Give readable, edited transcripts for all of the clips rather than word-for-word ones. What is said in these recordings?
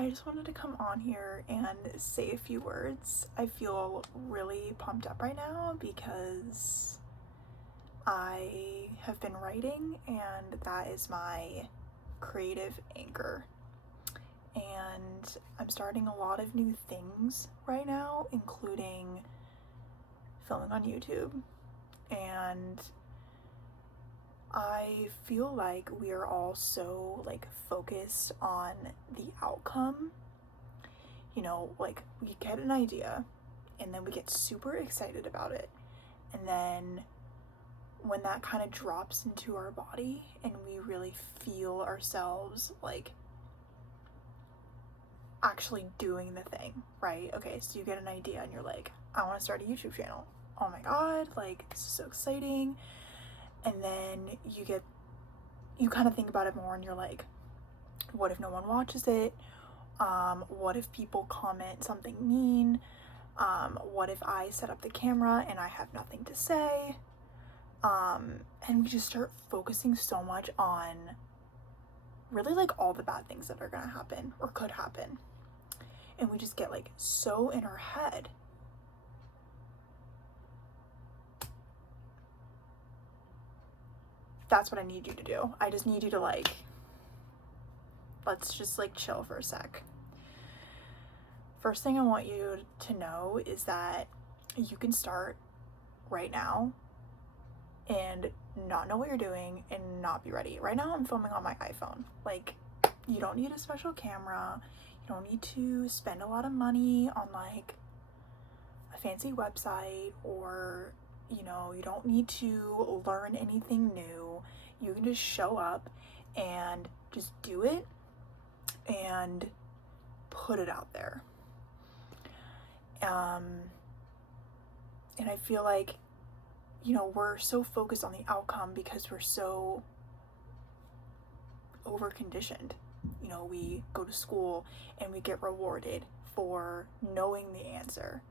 I just wanted to come on here and say a few words. I feel really pumped up right now because I have been writing, and that is my creative anchor. And I'm starting a lot of new things right now, including filming on YouTube. And I feel like we are all so focused on the outcome. You know, like we get an idea and then we get super excited about it. And then when that kind of drops into our body and we really feel ourselves actually doing the thing, right? Okay, so you get an idea and you're like, I want to start a YouTube channel. Oh my God, this is so exciting. And then you kind of think about it more and you're like, what if no one watches it? What if people comment something mean? What if I set up the camera and I have nothing to say? And we just start focusing so much on really all the bad things that are gonna happen or could happen. And we just get so in our head. That's what I need you to do. I just need you to let's just chill for a sec. First thing I want you to know is that you can start right now and not know what you're doing and not be ready. Right now I'm filming on my iPhone. You don't need a special camera. You don't need to spend a lot of money on a fancy website, or you don't need to learn anything new. You can just show up and just do it and put it out there. And I feel like, we're so focused on the outcome because we're so over-conditioned. We go to school and we get rewarded for knowing the answer.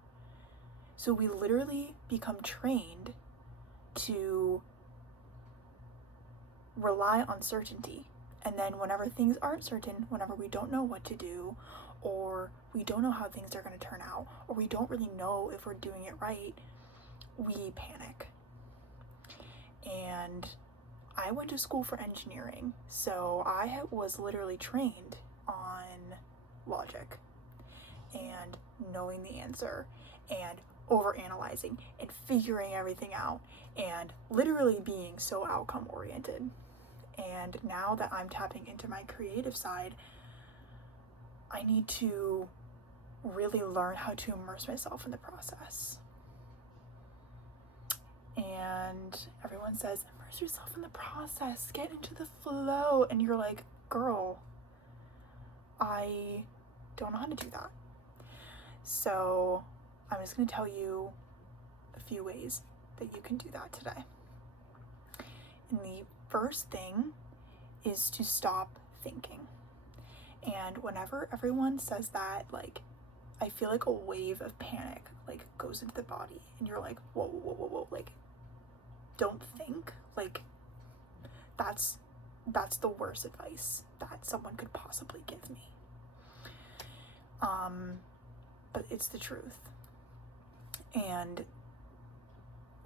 So we literally become trained to rely on certainty. And then whenever things aren't certain, whenever we don't know what to do, or we don't know how things are going to turn out, or we don't really know if we're doing it right, we panic. And I went to school for engineering, so I was literally trained on logic and knowing the answer and overanalyzing and figuring everything out and literally being so outcome oriented. And now that I'm tapping into my creative side, I need to really learn how to immerse myself in the process. And everyone says, immerse yourself in the process, get into the flow. And you're like, girl, I don't know how to do that. So I'm just going to tell you a few ways that you can do that today. And the first thing is to stop thinking. And whenever everyone says that, I feel like a wave of panic goes into the body, and you're like, whoa, whoa, whoa, whoa, don't think. That's the worst advice that someone could possibly give me. But it's the truth. And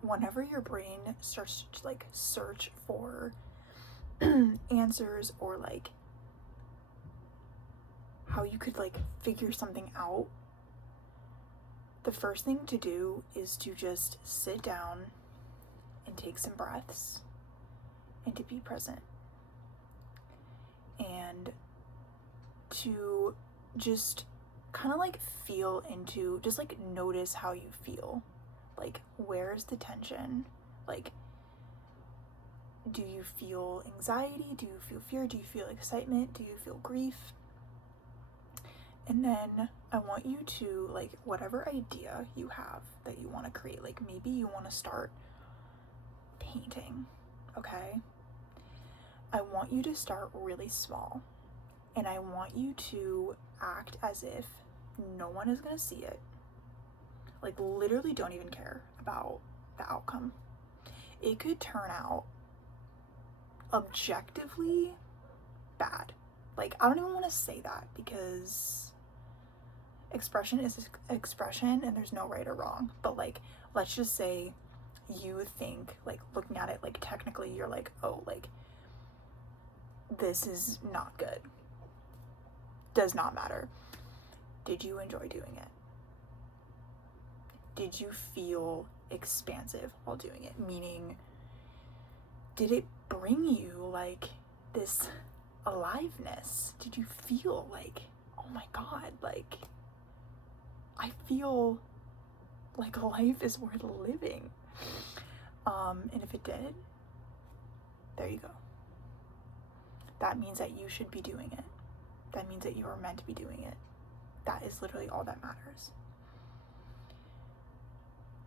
whenever your brain starts to search for answers, or how you could figure something out, the first thing to do is to just sit down and take some breaths and to be present, and to just kind of feel into, just notice how you feel. Where's the tension? Do you feel anxiety? Do you feel fear? Do you feel excitement? Do you feel grief? And then I want you to, whatever idea you have that you want to create, maybe you want to start painting, okay? I want you to start really small, and I want you to act as if no one is going to see it. Literally don't even care about the outcome. It could turn out objectively bad. Like, I don't even want to say that, because expression is expression and there's no right or wrong. But like, let's just say you think, like, looking at it, like, technically you're like, oh, like, this is not good. Does not matter. Did you enjoy doing it? Did you feel expansive while doing it? Meaning, did it bring you like this aliveness? Did you feel like, oh my God, like, I feel like life is worth living? And if it did, there you go. That means that you should be doing it. That means that you are meant to be doing it. That is literally all that matters.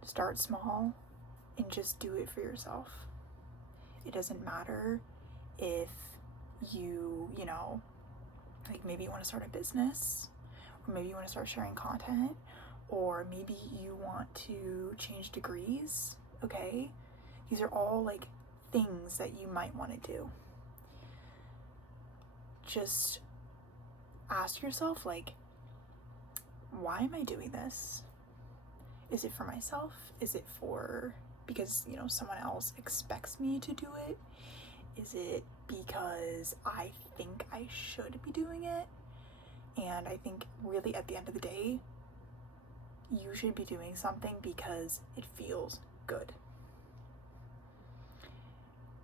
Start small and just do it for yourself. It doesn't matter if you know, like, maybe you want to start a business, or maybe you want to start sharing content, or maybe you want to change degrees, okay? These are all like things that you might want to do. Just ask yourself, like, why am I doing this? Is it for myself? Is it for, because, you know, someone else expects me to do it? Is it because I think I should be doing it? And I think really at the end of the day, you should be doing something because it feels good.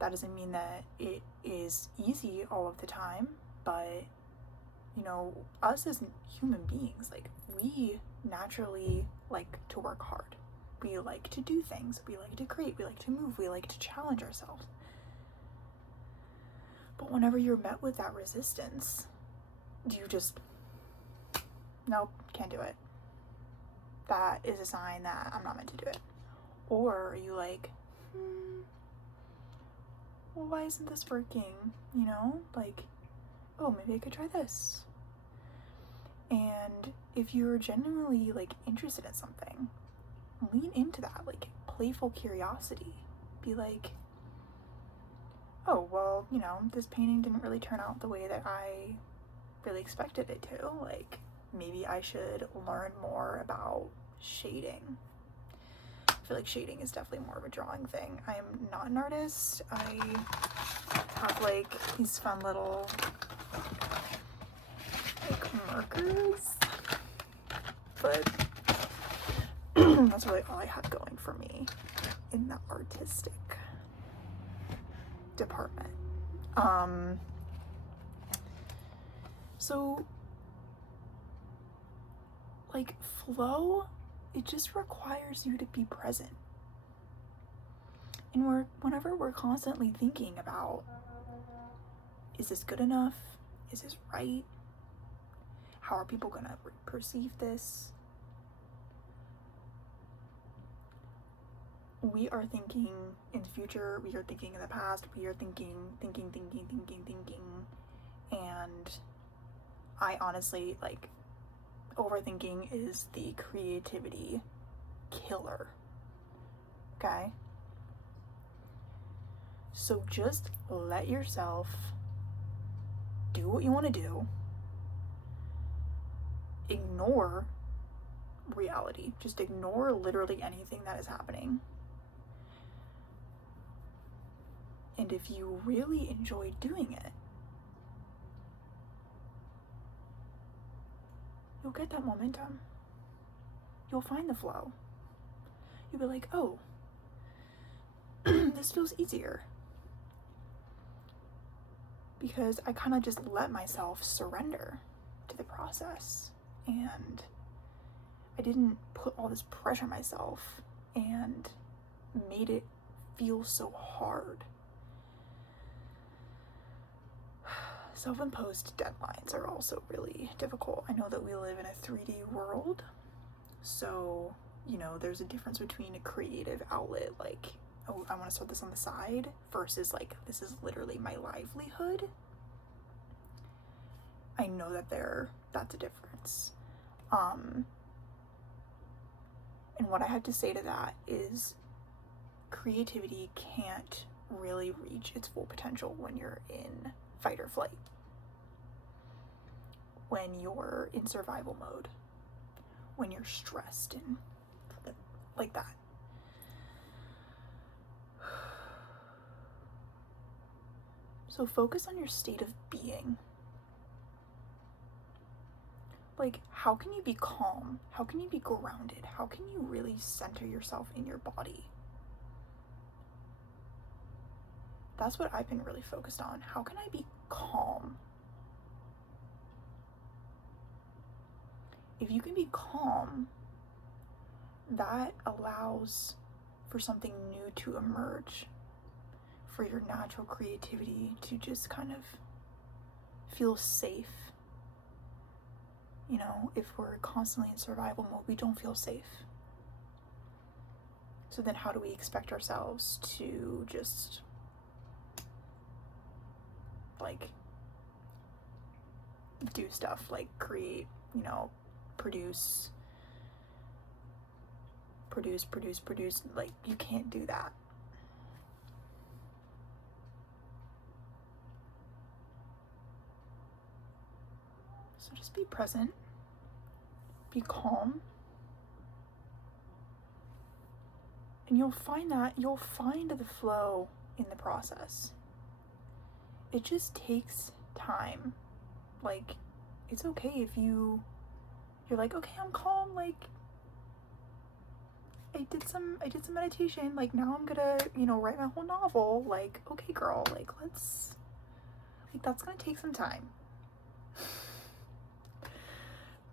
That doesn't mean that it is easy all of the time, but, you know, us as human beings, like, we naturally like to work hard. We like to do things. We like to create. We like to move. We like to challenge ourselves. But whenever you're met with that resistance, do you just, nope, can't do it? That is a sign that I'm not meant to do it. Or are you like, well, why isn't this working? You know, like, oh, maybe I could try this. And if you're genuinely like interested in something, lean into that, like, playful curiosity. Be like, oh, well, you know, this painting didn't really turn out the way that I really expected it to. Like, maybe I should learn more about shading. I feel like shading is definitely more of a drawing thing. I am not an artist. I have like these fun little like markers, but that's really all I have going for me in the artistic department. So like, flow, it just requires you to be present. And whenever we're constantly thinking about, is this good enough? Is this right? How are people gonna perceive this? We are thinking in the future, we are thinking in the past, we are thinking, and I honestly, like, overthinking is the creativity killer, okay? So just let yourself do what you want to do. Ignore reality. Just ignore literally anything that is happening. And if you really enjoy doing it, you'll get that momentum. You'll find the flow. You'll be like, oh, this feels easier. Because I kind of just let myself surrender to the process. And I didn't put all this pressure on myself and made it feel so hard. Self-imposed deadlines are also really difficult. I know that we live in a 3D world, so, you know, there's a difference between a creative outlet, like, oh, I want to start this on the side, versus like, this is literally my livelihood. I know that that's a difference. And what I have to say to that is creativity can't really reach its full potential when you're in fight or flight. when you're in survival mode, when you're stressed and like that. So focus on your state of being. Like, how can you be calm? How can you be grounded? How can you really center yourself in your body? That's what I've been really focused on. How can I be calm? If you can be calm, that allows for something new to emerge, for your natural creativity to just kind of feel safe. You know, if we're constantly in survival mode, we don't feel safe. So then how do we expect ourselves to just, like, do stuff, like create, you know, produce. Like, you can't do that. So just be present, be calm, and you'll find the flow in the process. It just takes time. Like, it's okay if you're like, okay, I'm calm, like, I did some meditation, like, now I'm gonna, you know, write my whole novel. Like, okay, girl, like, that's gonna take some time.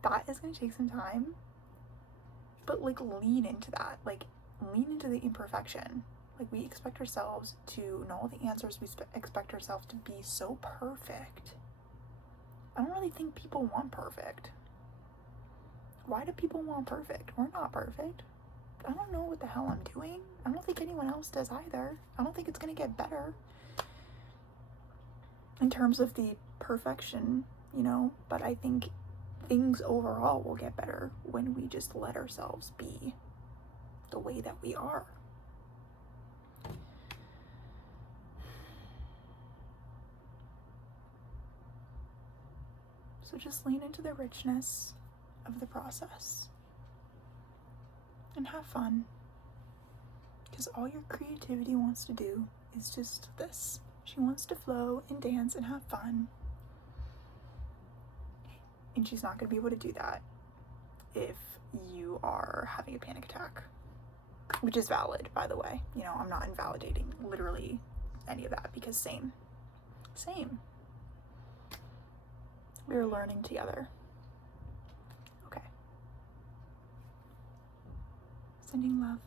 That is gonna take some time. But, like, lean into that. Like, lean into the imperfection. Like, we expect ourselves to know all the answers. We expect ourselves to be so perfect. I don't really think people want perfect. Why do people want perfect? We're not perfect. I don't know what the hell I'm doing. I don't think anyone else does either. I don't think it's gonna get better in terms of the perfection, you know, but I think things overall will get better when we just let ourselves be the way that we are. So just lean into the richness of the process and have fun, because all your creativity wants to do is just this. She wants to flow and dance and have fun, and she's not going to be able to do that if you are having a panic attack, which is valid, by the way. You know, I'm not invalidating literally any of that, because same. We're learning together. Okay. Sending love.